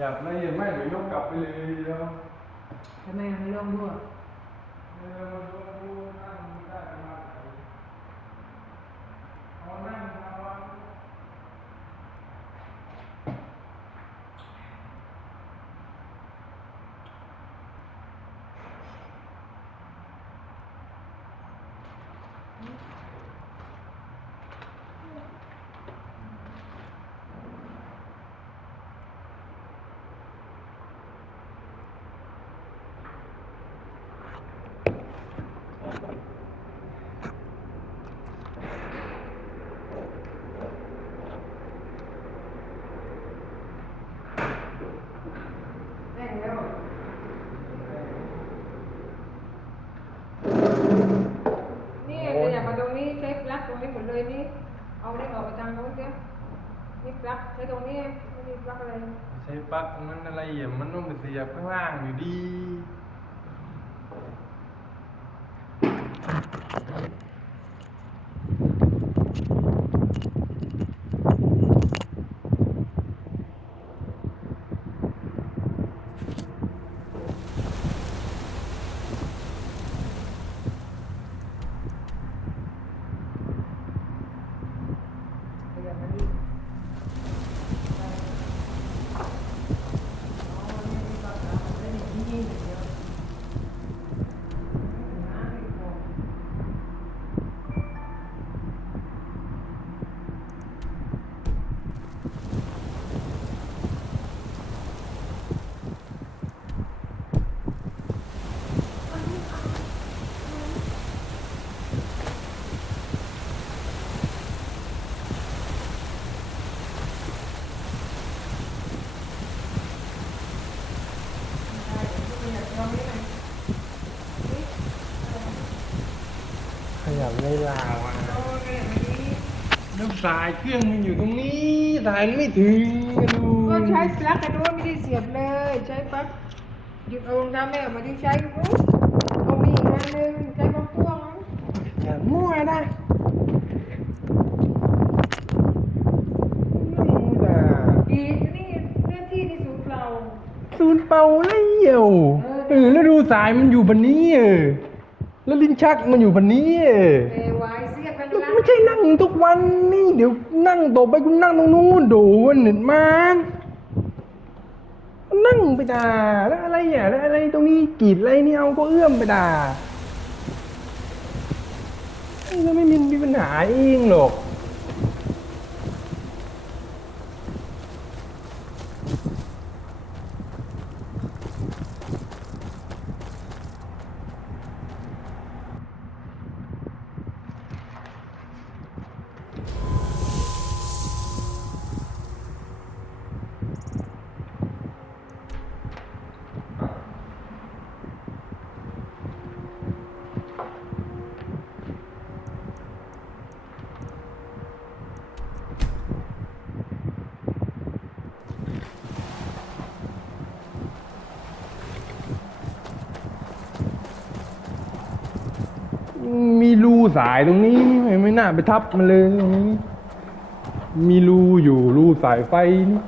อยากไม่ไม่เดี๋ยวยกกลับไปเลยแล้วทำไมไม่ลองด้วยนี่ขยับมาตรงนี้ใช้ปลั๊กตรงนี้หมดเลยนี่เอาได้ออกไปทางโน้นเสียนี่ปลั๊กใช้ตรงนี้ไม่มีปลั๊กอะไรใช้ปลั๊กมันอะไรอย่างมันต้องไปเสียบข้างล่างอยู่ดีขยับไม่ลาวอ่ะแล้วสายเครื่องมันอยู่ตรงนี้สายไม่ถึงกันดูก็ใช้ปลั๊กกันด้วยไม่ได้เสียบเลยใช้ปลั๊กหยุดเอารองเท้าแม่ออกมาที่ใช้ตรงนี้อีกอันนึงใช้ปลั๊กพ่วงอย่ามั่วนะอีกนี่เนื้อที่นี่ศูนย์เปล่าเลยแล้วดูสายมันอยู่บนนี้แล้วลิ้นชักมันอยู่บนนี้วายเสียบกันละไม่ใช่นั่งทุกวันนี่เดี๋ยวนั่งต่อไปกูนั่งตรงนู้นดูวันหนึ่งมันนั่งไปด่าแล้วอะไรแล้วอะไรตรงนี้กรีดอะไรนี่เอาก็เอื้อมไปด่าก็ไม่มีปัญหาเองหรอกมีรูสายตรงนี้ไม่น่าไปทับมันเลยตรงนี้มีรูอยู่รูสายไฟนี่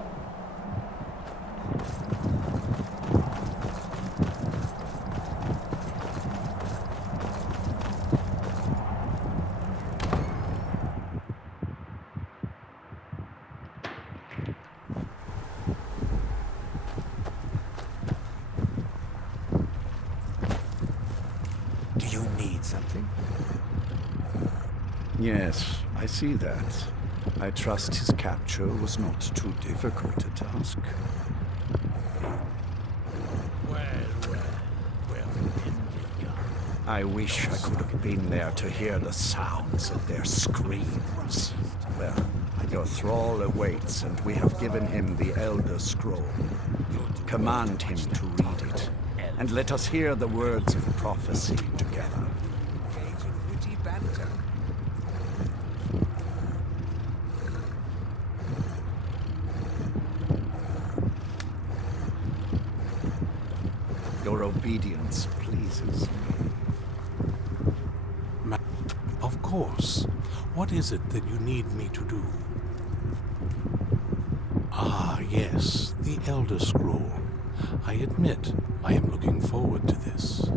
Do you need something? Yes, I see that. I trust his capture was not too difficult a task. Well, I wish I could have been there to hear the sounds of their screams. Well, your thrall awaits, and we have given him the Elder Scroll. Command him to read it, and let us hear the words of prophecy together. Your obedience pleases me. of course. What is it that you need me to do? Ah, Yes, the Elder Scroll. I admit, I am looking forward to this.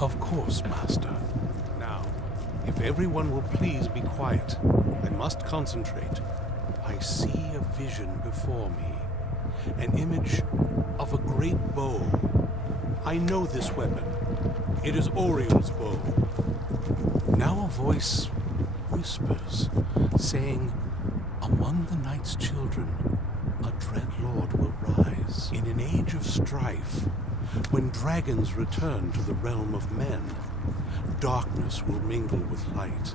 Of course, Master. Now, if everyone will please be quiet, I must concentrate. I see a vision before me, an image of a great bow. I know this weapon. It is Oriel's bow. Now a voice whispers, saying, among the night's children, a dread lord will rise. In an age of strife, when dragons return to the realm of men, darkness will mingle with light,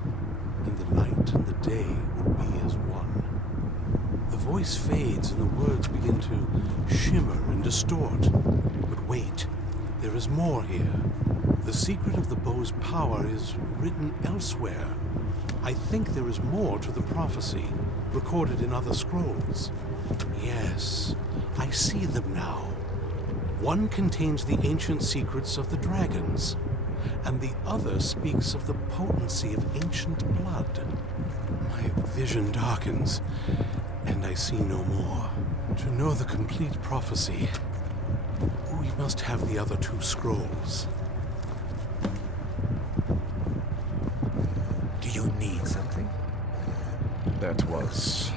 and the night and the day will be as one. The voice fades and the words begin to shimmer and distort. But wait, there is more here. The secret of the bow's power is written elsewhere. I think there is more to the prophecy, recorded in other scrolls. Yes, I see them now. One contains the ancient secrets of the dragons, and the other speaks of the potency of ancient blood. My vision darkens, and I see no more. To know the complete prophecy, we must have the other two scrolls. Do you need something? That was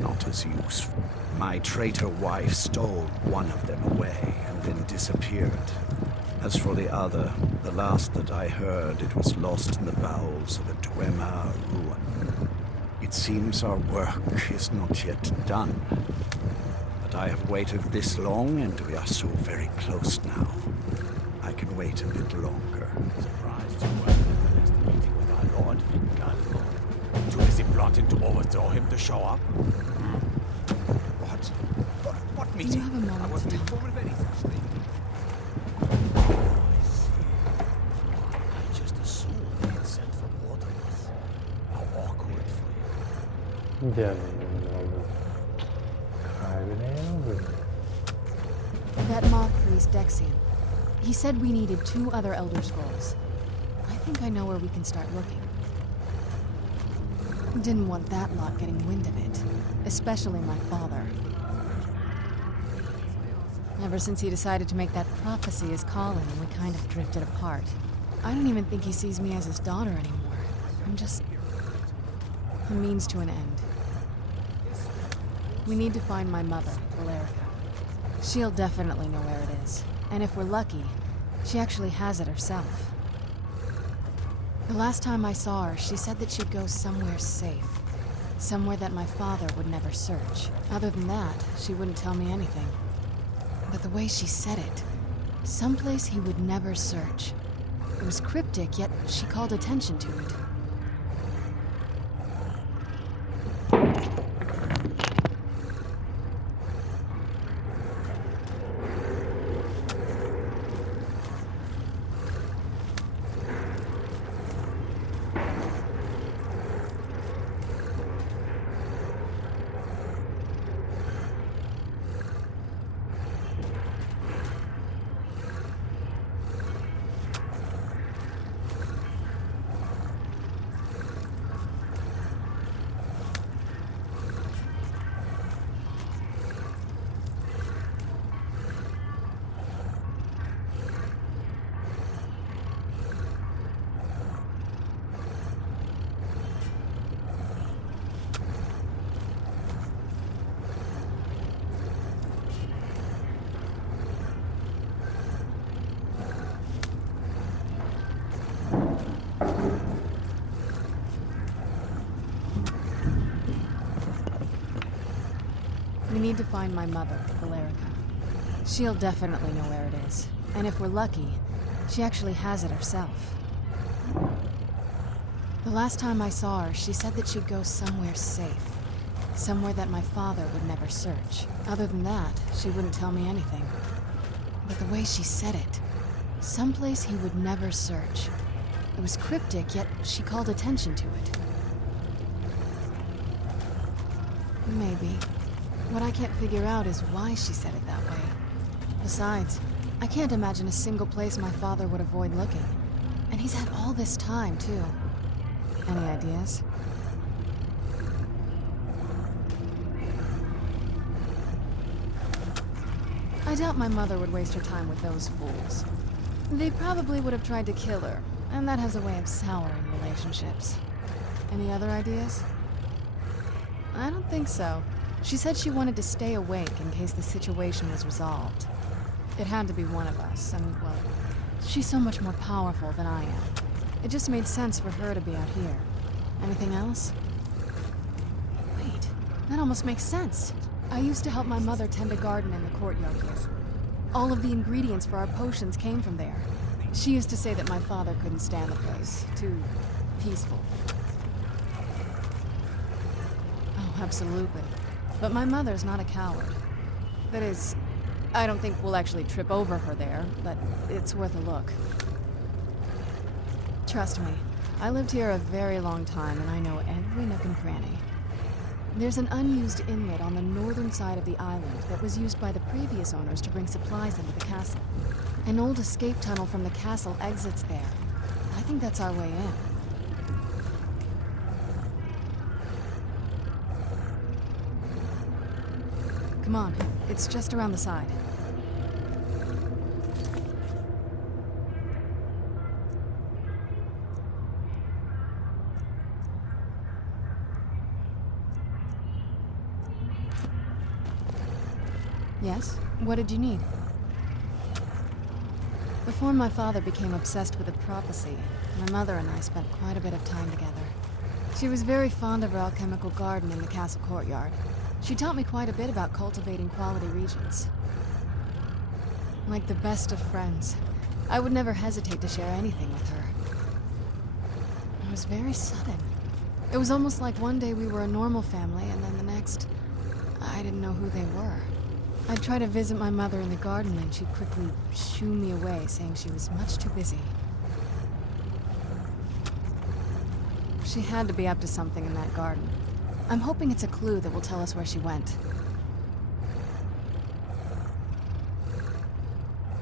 not as useful. My traitor wife stole one of them away and then disappeared. As for the other, the last that I heard, it was lost in the bowels of a Dwemer ruin. It seems our work is not yet done. But I have waited this long, and we are so very close now. I can wait a bit longer. Surprised you weren't at the last meeting with our Lord Fingal. Too busy plotting to overthrow him to show up? What meeting? Do you have a moment I wasn't to talk? informed of any such thing. I see. I just assumed they had sent for Waterless. How awkward for you. Canım oldu. Kaybedeyim mi? That moth priest, Dexian. He said we needed 2 other Elder Scrolls. I think I know where we can start looking. Didn't want that lot getting wind of it. Especially my father. Ever since he decided to make that prophecy his calling, we kind of drifted apart. I don't even think he sees me as his daughter anymore. I'm just a means to an end. We need to find my mother, Valerica. She'll definitely know where it is. And if we're lucky, she actually has it herself. The last time I saw her, she said that she'd go somewhere safe. Somewhere that my father would never search. Other than that, she wouldn't tell me anything. But the way she said it, someplace he would never search. It was cryptic, yet she called attention to it. We need to find my mother, Valerica. She'll definitely know where it is. And if we're lucky, she actually has it herself. The last time I saw her, she said that she'd go somewhere safe. Somewhere that my father would never search. Other than that, she wouldn't tell me anything. But the way she said it, someplace he would never search. It was cryptic, yet she called attention to it. Maybe. What I can't figure out is why she said it that way. Besides, I can't imagine a single place my father would avoid looking. And he's had all this time, too. Any ideas? I doubt my mother would waste her time with those fools. They probably would have tried to kill her, and that has a way of souring relationships. Any other ideas? I don't think so. She said she wanted to stay awake in case the situation was resolved. It had to be one of us, and, well, she's so much more powerful than I am. It just made sense for her to be out here. Anything else? Wait, that almost makes sense. I used to help my mother tend a garden in the courtyard here. All of the ingredients for our potions came from there. She used to say that my father couldn't stand the place. Too peaceful. Oh, absolutely. But my mother's not a coward. That is, I don't think we'll actually trip over her there, but it's worth a look. Trust me, I lived here a very long time and I know every nook and cranny. There's an unused inlet on the northern side of the island that was used by the previous owners to bring supplies into the castle. An old escape tunnel from the castle exits there. I think that's our way in. Come on, it's just around the side. Yes? What did you need? Before my father became obsessed with a prophecy, my mother and I spent quite a bit of time together. She was very fond of her alchemical garden in the castle courtyard. She taught me quite a bit about cultivating quality regions. Like the best of friends, I would never hesitate to share anything with her. It was very sudden. It was almost like one day we were a normal family, and then the next, I didn't know who they were. I'd try to visit my mother in the garden, and she'd quickly shoo me away, saying she was much too busy. She had to be up to something in that garden. I'm hoping it's a clue that will tell us where she went.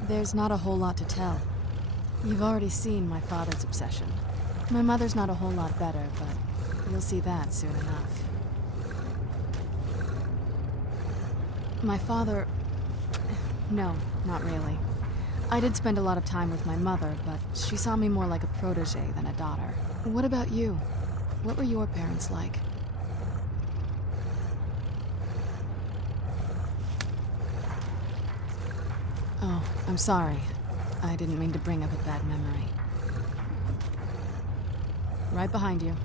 There's not a whole lot to tell. You've already seen my father's obsession. My mother's not a whole lot better, but you'll see that soon enough. My father... No, not really. I did spend a lot of time with my mother, but she saw me more like a protege than a daughter. What about you? What were your parents like? Oh, I'm sorry. I didn't mean to bring up a bad memory. Right behind you.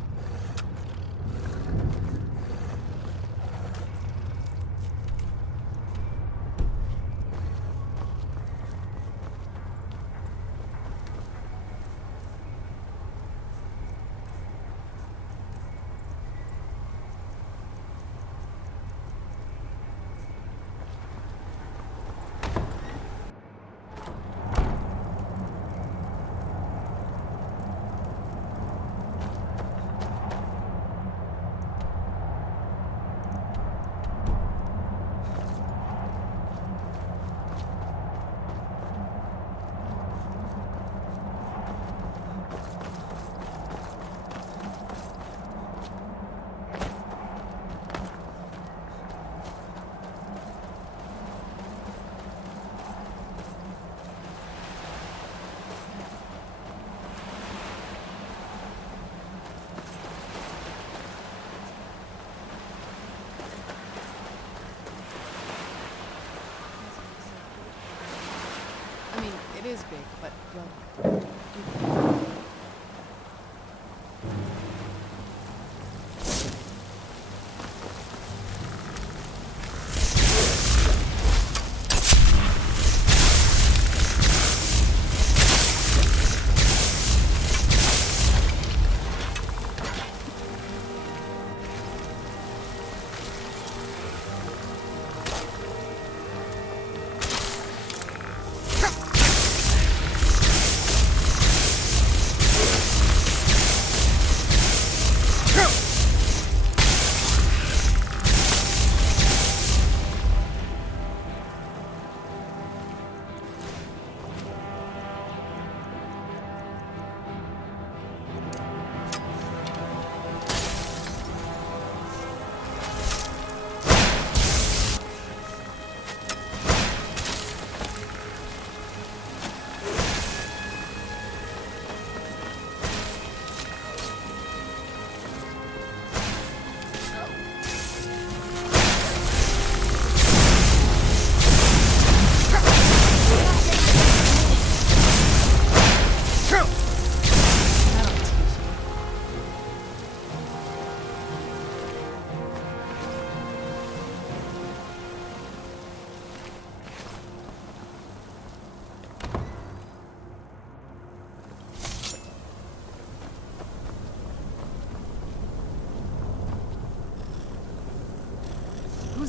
I mean, it is big, but you'll...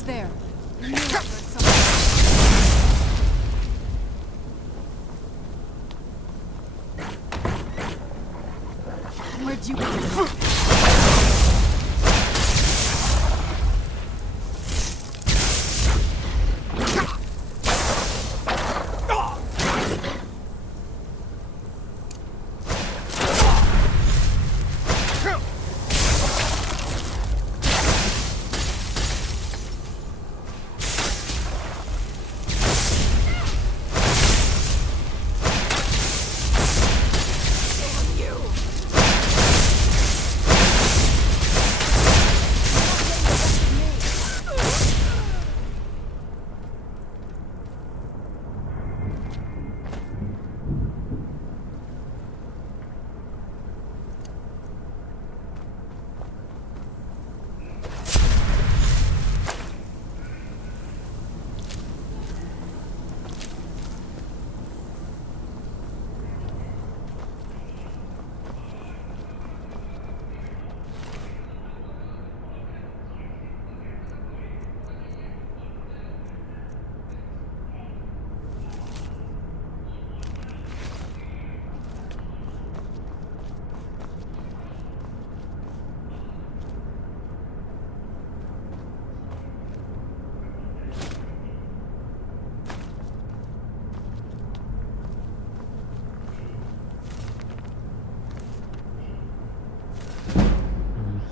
there. I knew I heard something. Where'd you come from?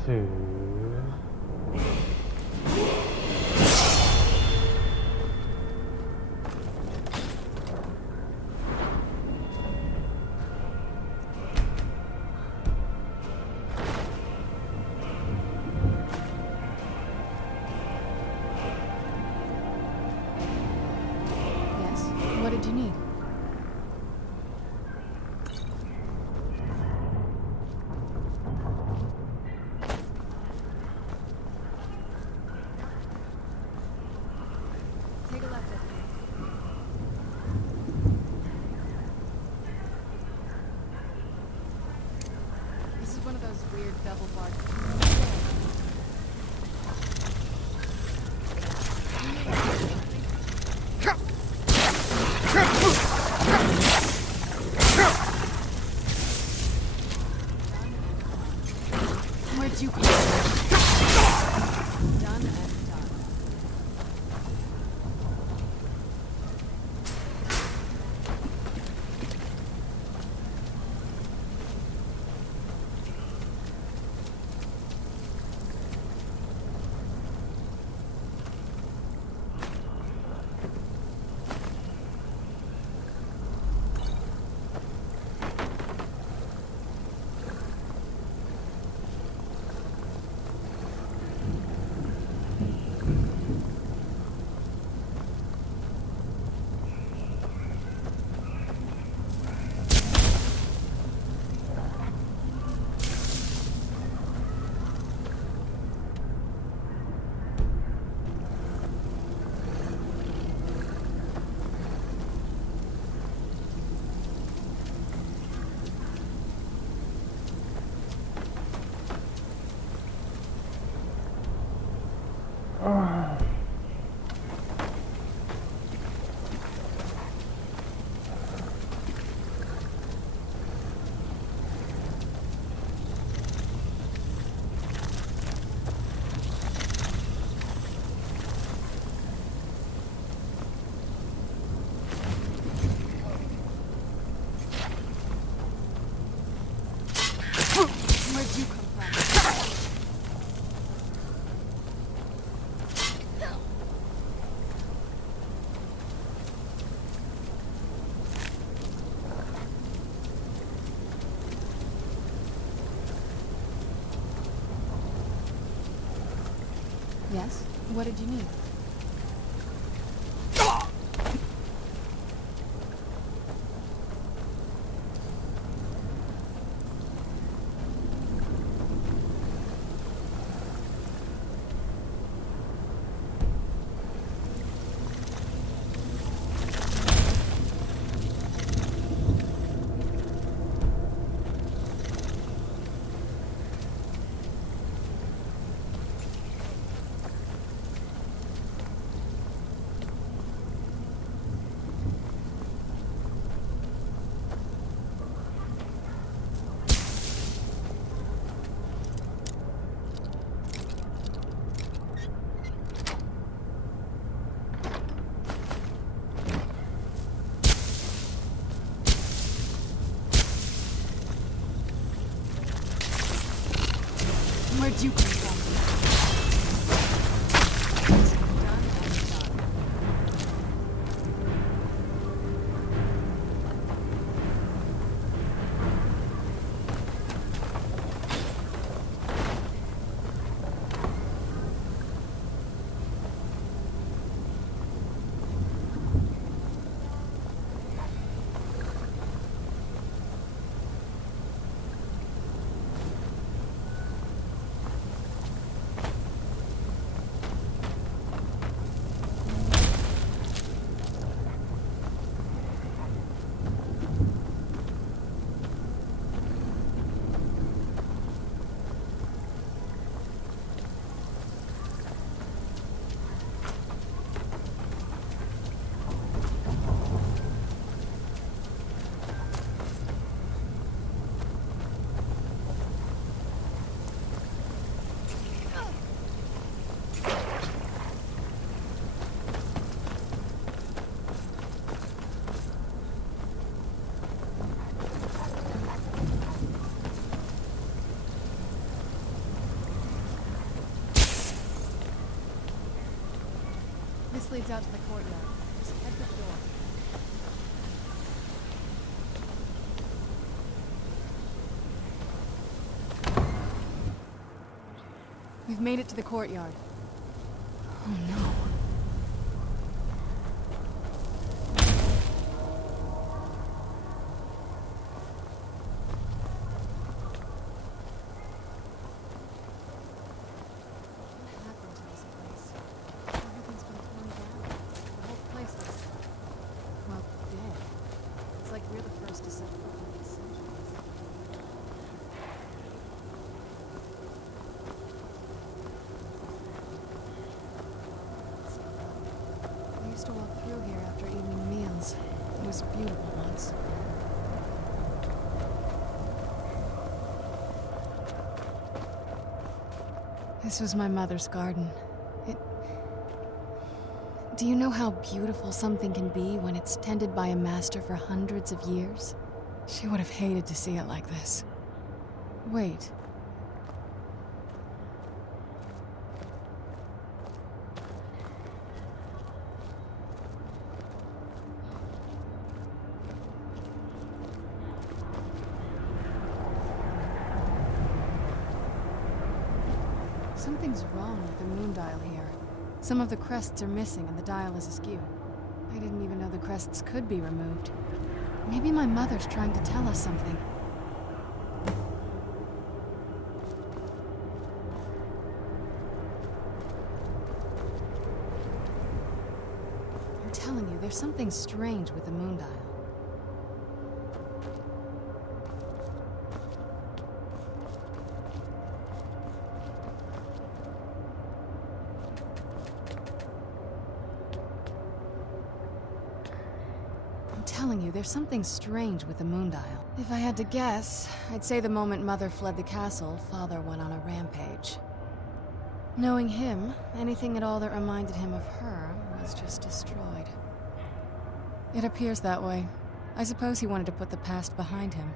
สือ Yes? What did you need? Take a left, Evan. This is one of those weird double bar. Where'd you come from? Done and done. Where'd you come from? Yes? What did you need? did you come from? Done and done. This leads out to the courtyard. Just head to the door. We've made it to the courtyard. Oh no. What happened to this place? Everything's been torn down. The whole place looks, well, dead. It's like we're the first to set foot in these centuries. We used to walk through here after evening meals. It was beautiful once. This was my mother's garden. Do you know how beautiful something can be when it's tended by a master for hundreds of years? She would have hated to see it like this. Wait. Something's wrong with the moon dial here. Some of the crests are missing and the dial is askew. I didn't even know the crests could be removed. Maybe my mother's trying to tell us something. I'm telling you, there's something strange with the moon dial. There's something strange with the moon dial. If I had to guess, I'd say the moment Mother fled the castle, Father went on a rampage. Knowing him, anything at all that reminded him of her was just destroyed. It appears that way. I suppose he wanted to put the past behind him.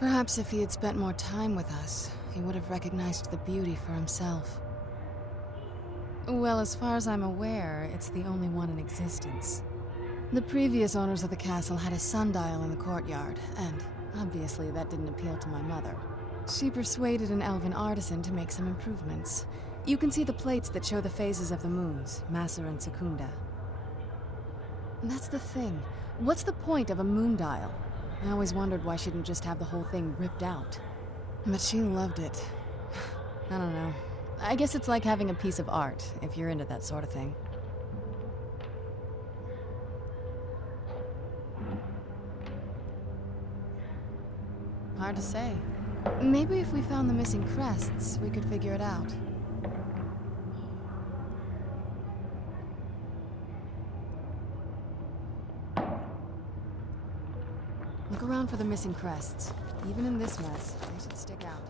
Perhaps if he had spent more time with us, he would have recognized the beauty for himself. Well, as far as I'm aware, it's the only one in existence. The previous owners of the castle had a sundial in the courtyard, and obviously that didn't appeal to my mother. She persuaded an elven artisan to make some improvements. You can see the plates that show the phases of the moons, Maser and Secunda. That's the thing. What's the point of a moon dial? I always wondered why she didn't just have the whole thing ripped out. But she loved it. I don't know. I guess it's like having a piece of art, if you're into that sort of thing. Hard to say. Maybe if we found the missing crests, we could figure it out. Look around for the missing crests. Even in this mess, they should stick out.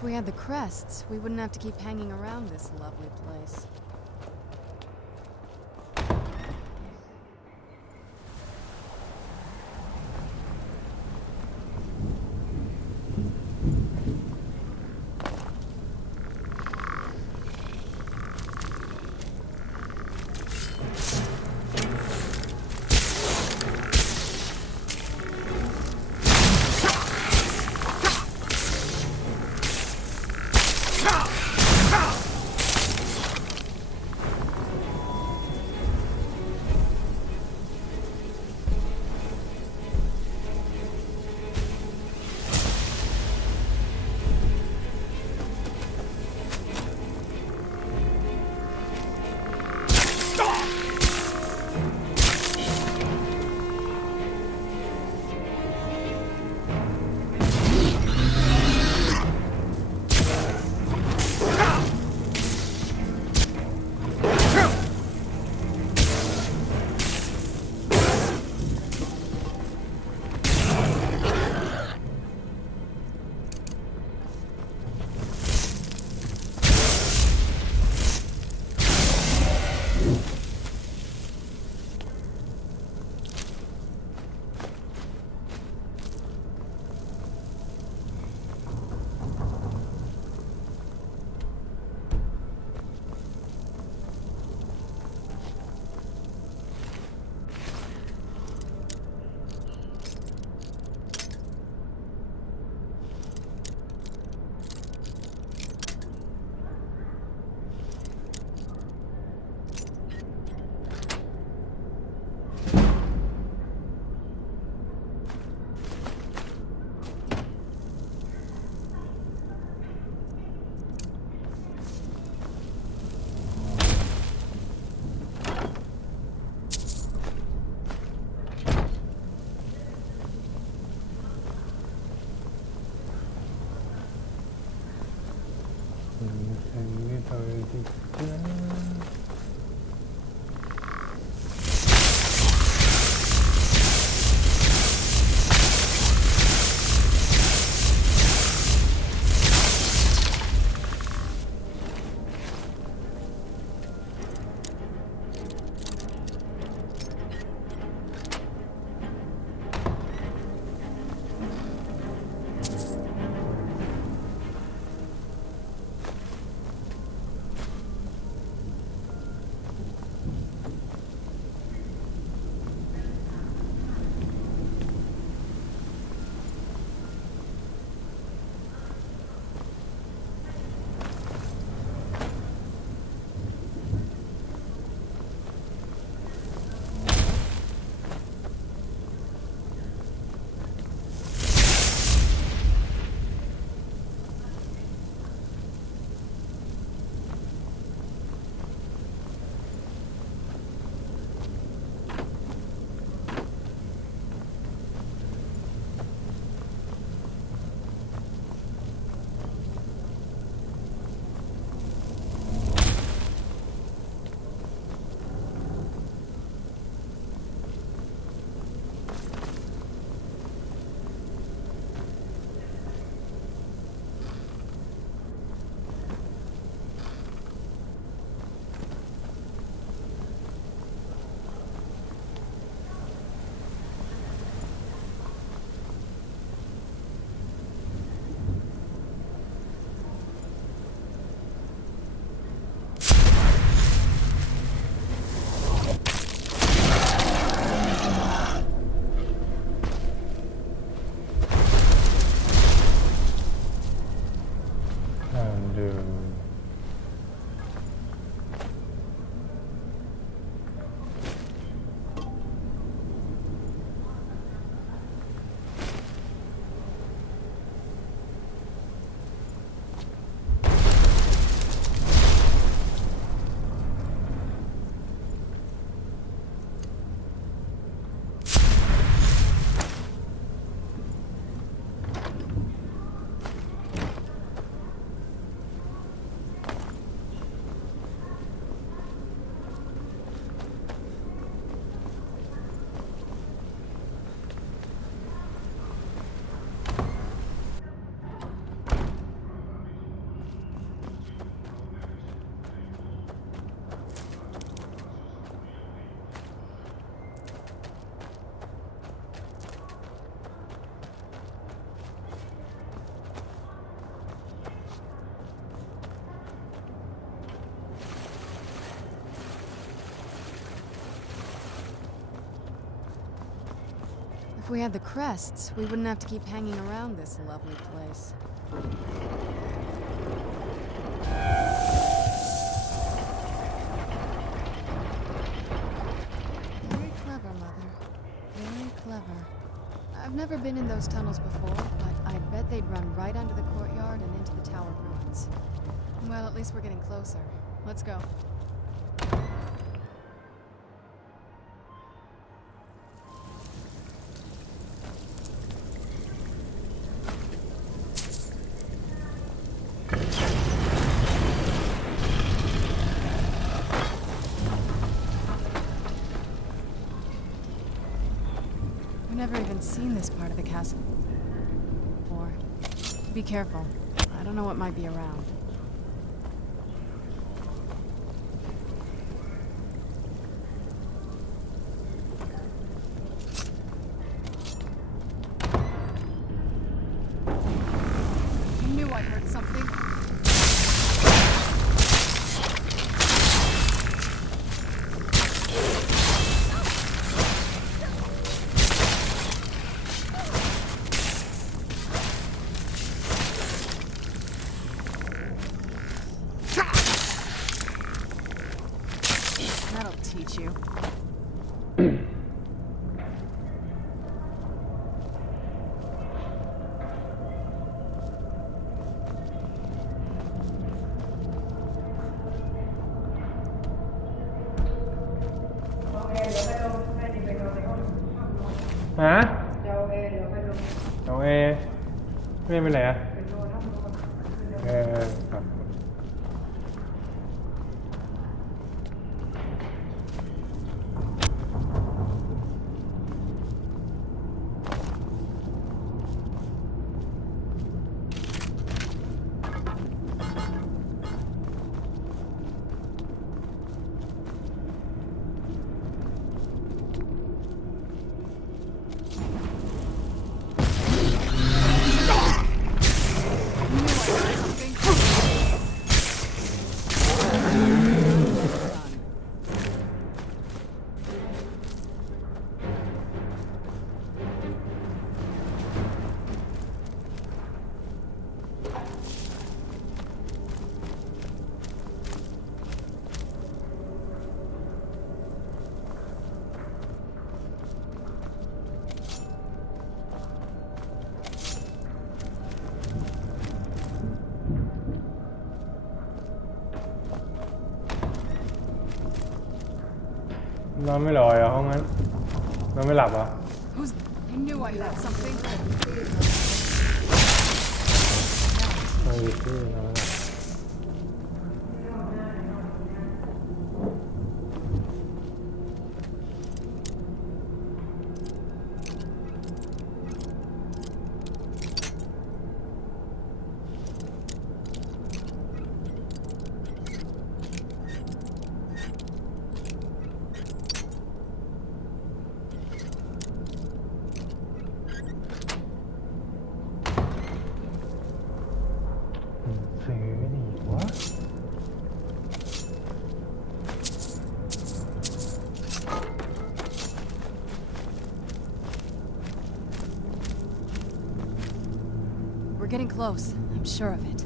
If we had the crests, we wouldn't have to keep hanging around this lovely place. If we had the crests, we wouldn't have to keep hanging around this lovely place. Very clever, Mother. Very clever. I've never been in those tunnels before, but I bet they'd run right under the courtyard and into the tower ruins. Well, at least we're getting closer. Let's go. I've never even seen this part of the castle before. Be careful. I don't know what might be around. I knew I heard something. That'll teach you.ฮะ เจ้าเอเดี๋ยวไปลง เอาเอไม่ไปไหนอ่ะ เป็นโลน้ำมัน ครับ นอนไม่หลับเหรอห้องนั้นนอนไม่หลับเหรอ Who's... You knew I heard something. นอนอยู่ที่นอนไม่หลับ ซื้อนี่วะ We're getting close. I'm sure of it.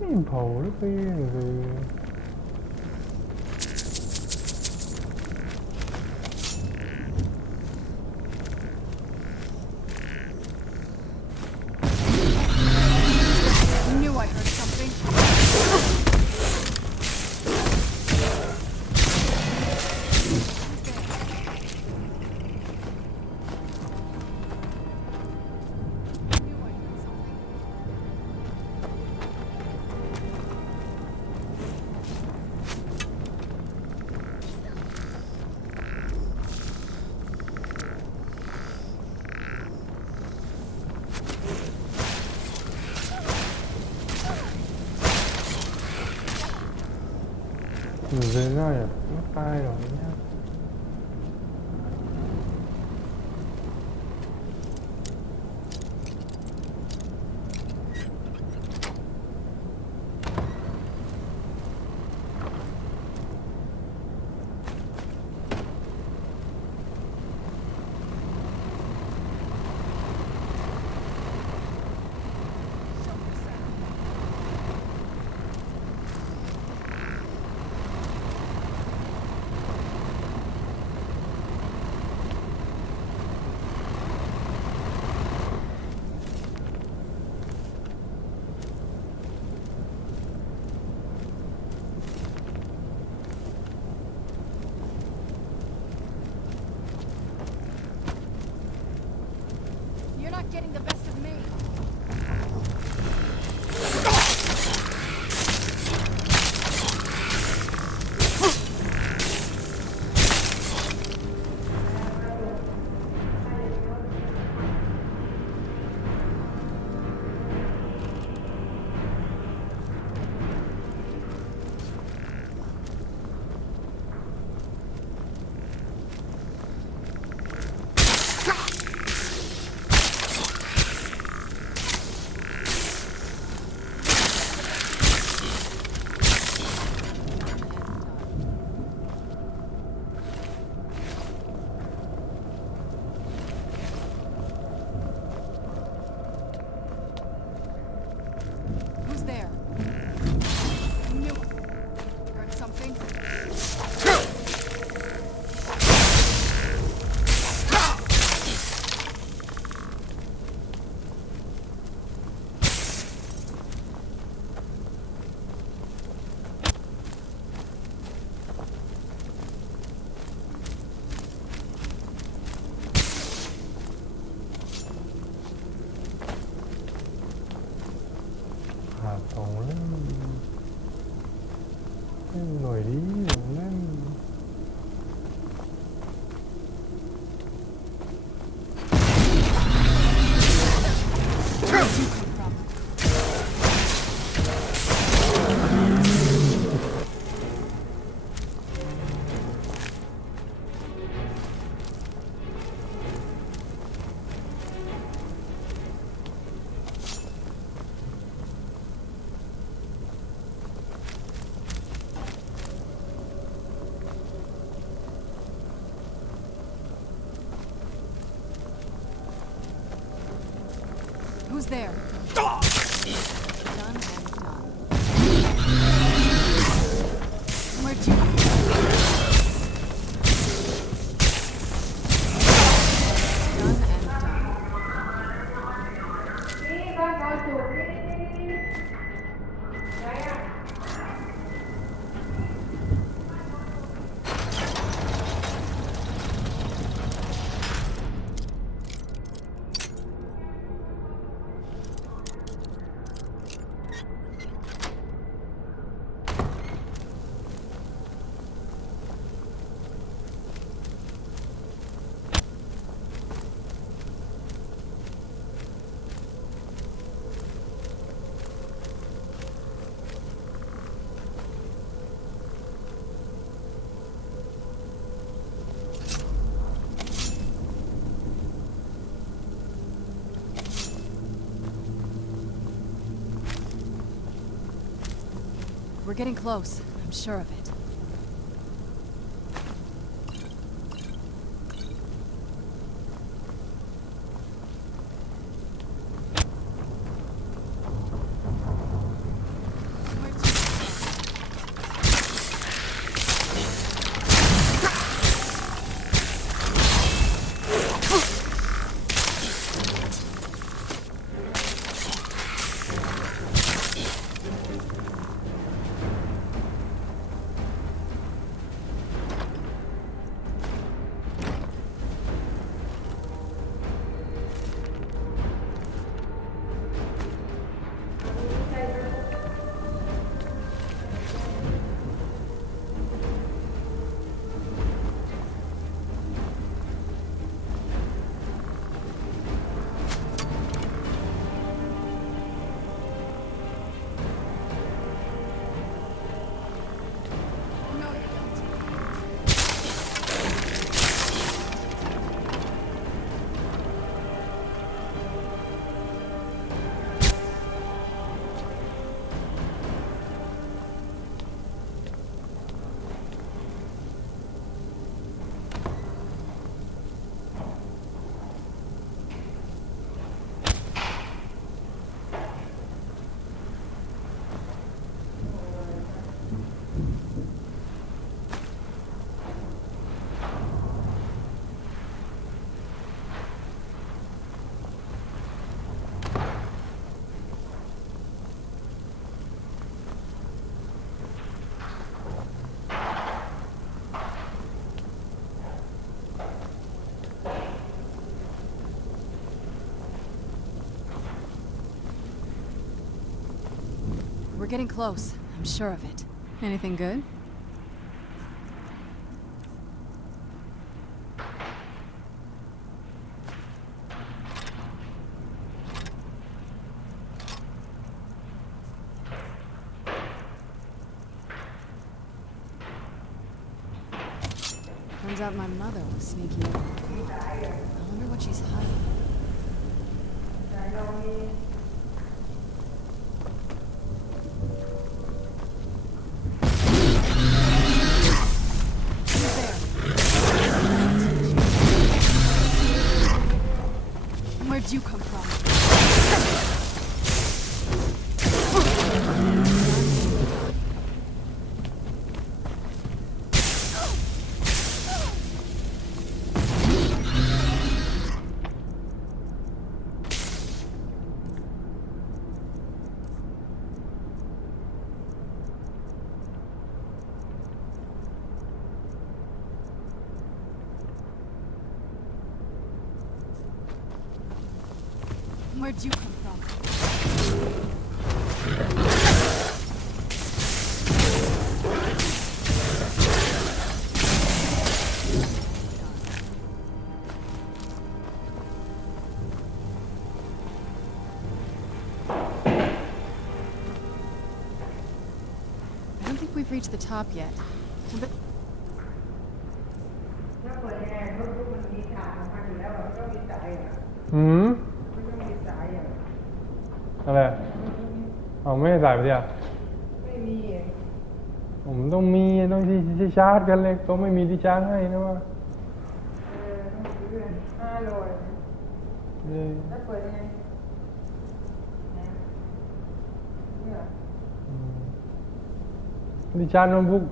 Nhìn phù nó kia rồi. I knew I heard something. Dưới nơi à? Nó tay rồi nhá. getting the best of me. Who's there? I knew it. Heard something?หาของเล่นเล่นหน่อยดิของเล่น Where did you come from? Who's there? Done and done. Where'd you come from? Done and done. นี่บ้านเขาถูกนี่ไหนอ่ะ We're getting close. I'm sure of it. Where'd you come from? getting close. I'm sure of it. Anything good? Turns out my mother was sneaky over the creek. I wonder what she's hiding. Where'd you come from? Where'd you come from? I don't think we've reached the top yet. But ถ้าเปิดยังไงรถมันมีฐานของมันอยู่แล้วมันต้องมีสายอ่ะ หืม มันต้องมีสายอ่ะ อะไรเอาไม่ได้ใส่ไปเดียว ไม่มีอ่ะ ผมต้องมีต้องที่ชาร์จกันเลยก็ไม่มีที่ชาร์จให้นะว่า ต้องซื้อ500 ถ้าเปิดยังไงนะเนี่ย ที่ชาร์จโน้ตบุ๊ก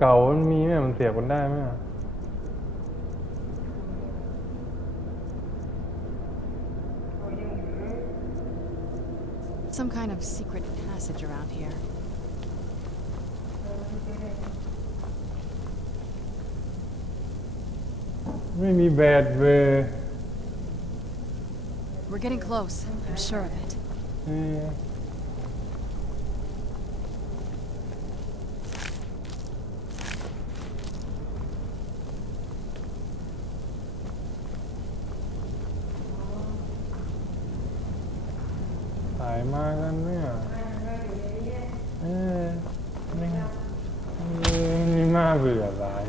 เก่ามันมีไหมมันเสียบกันได้ไหม some kind of secret passage around here. ไม่มีแบตเวย์ We're getting close. I'm sure of it. สายมากันเนี่ยนี่นี่น่าเบื่อหลาย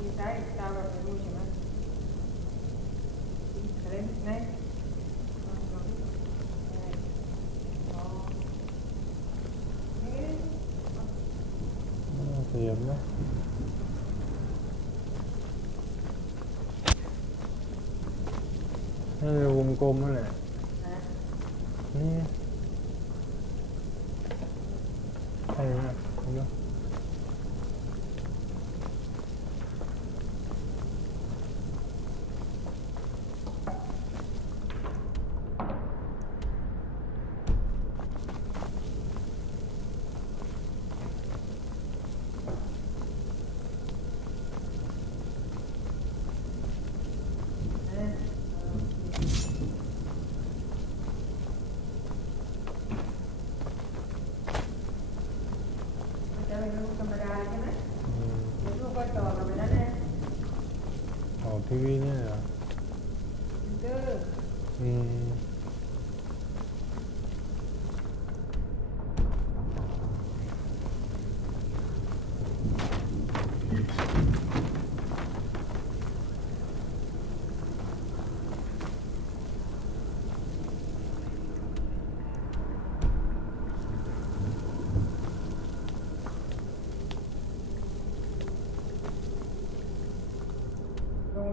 มีสายตามแบบนี้ใช่ไหมอะไรไหน เสียบนะนี่วงกลมนั่นแหละนี่ใช่ไหมเดี๋ยว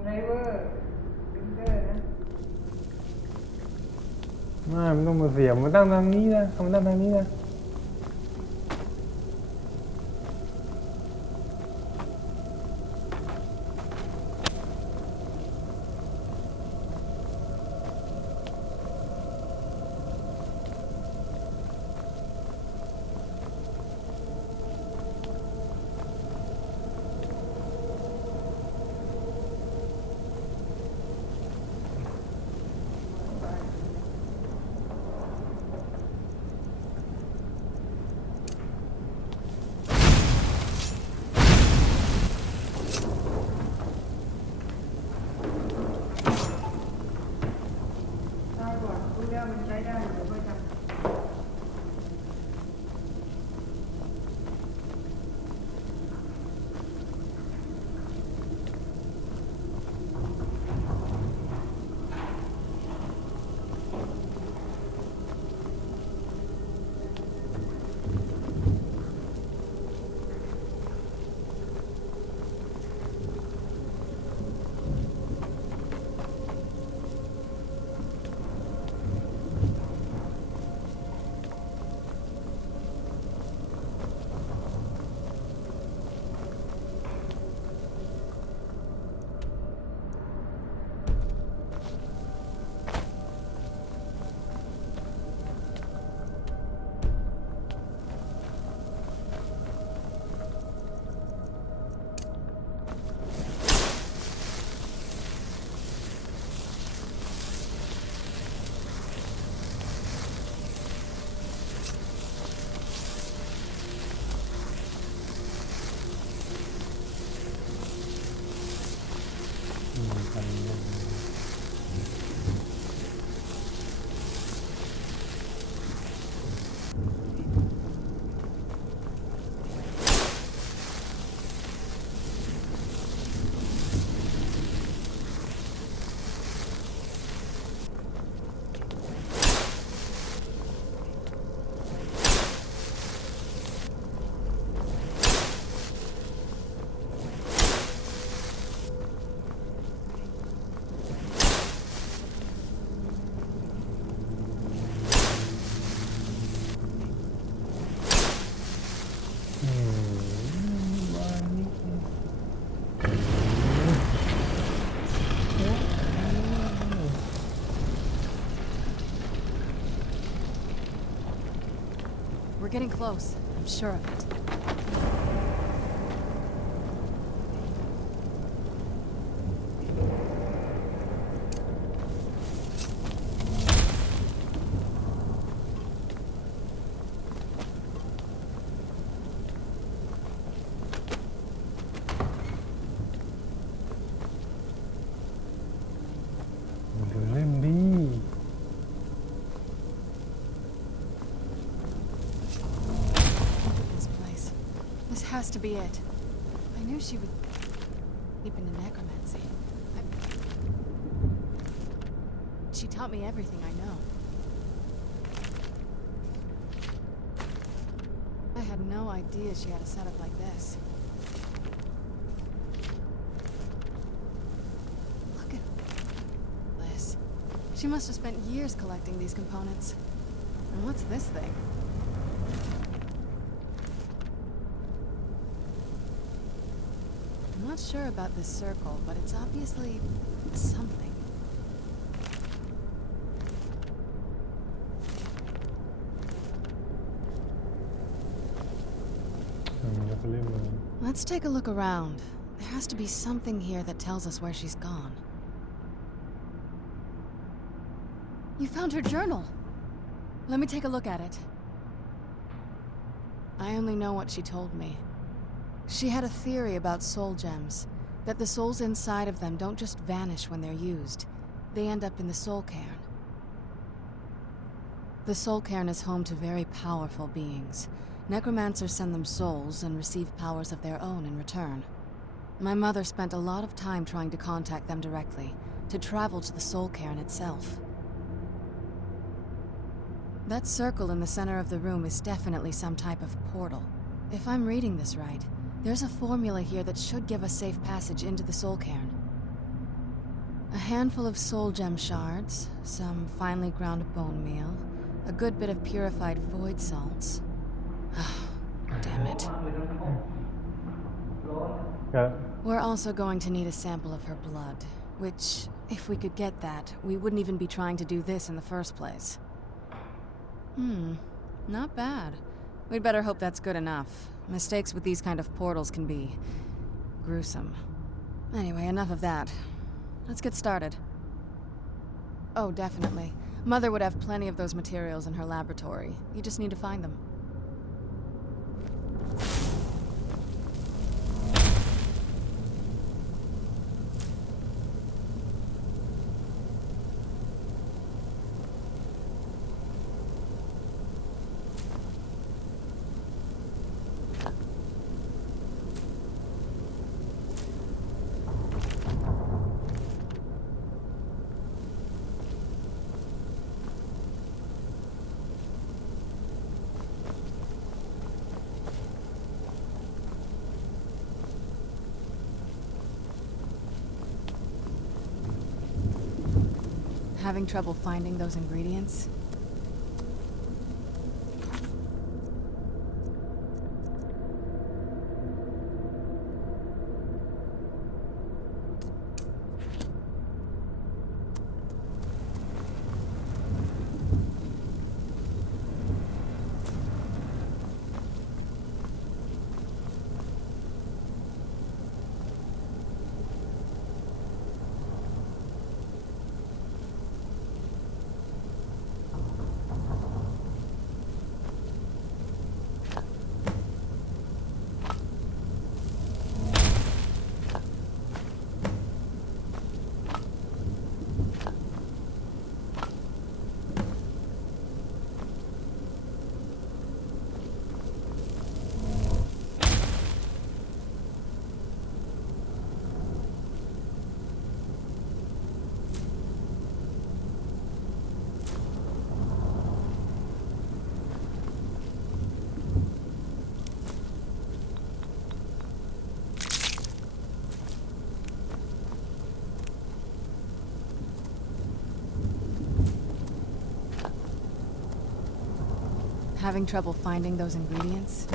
ไดเวอร์ดึงเดอร์นะ ไม่มันต้องมาเสียบมันตั้งทางนี้นะมันตั้งทางนี้นะได้ก่อนรู้แล้วมันใช้ได้เดี๋ยวค่อยทำ We're getting close. I'm sure of it. This place. This has to be it. I knew she would deep into necromancy. She taught me everything I know. I had no idea she had a setup like this. Look at this. She must have spent years collecting these components. And what's this thing? I'm not sure about this circle, but it's obviously something. Let's take a look around. There has to be something here that tells us where she's gone. You found her journal! Let me take a look at it. I only know what she told me. She had a theory about soul gems, that the souls inside of them don't just vanish when they're used. They end up in the soul cairn. The soul cairn is home to very powerful beings. Necromancers send them souls and receive powers of their own in return. My mother spent a lot of time trying to contact them directly, to travel to the soul cairn itself. That circle in the center of the room is definitely some type of portal. If I'm reading this right, there's a formula here that should give us safe passage into the soul cairn. A handful of soul gem shards, some finely ground bone meal, a good bit of purified void salts. Damn it. ครับ We're also going to need a sample of her blood, which, if we could get that, we wouldn't even be trying to do this in the first place. Not bad. We'd better hope that's good enough. Mistakes with these kind of portals can be gruesome. Anyway, enough of that. Let's get started. Oh, definitely. Mother would have plenty of those materials in her laboratory. You just need to find them. Having trouble finding those ingredients? Having trouble finding those ingredients?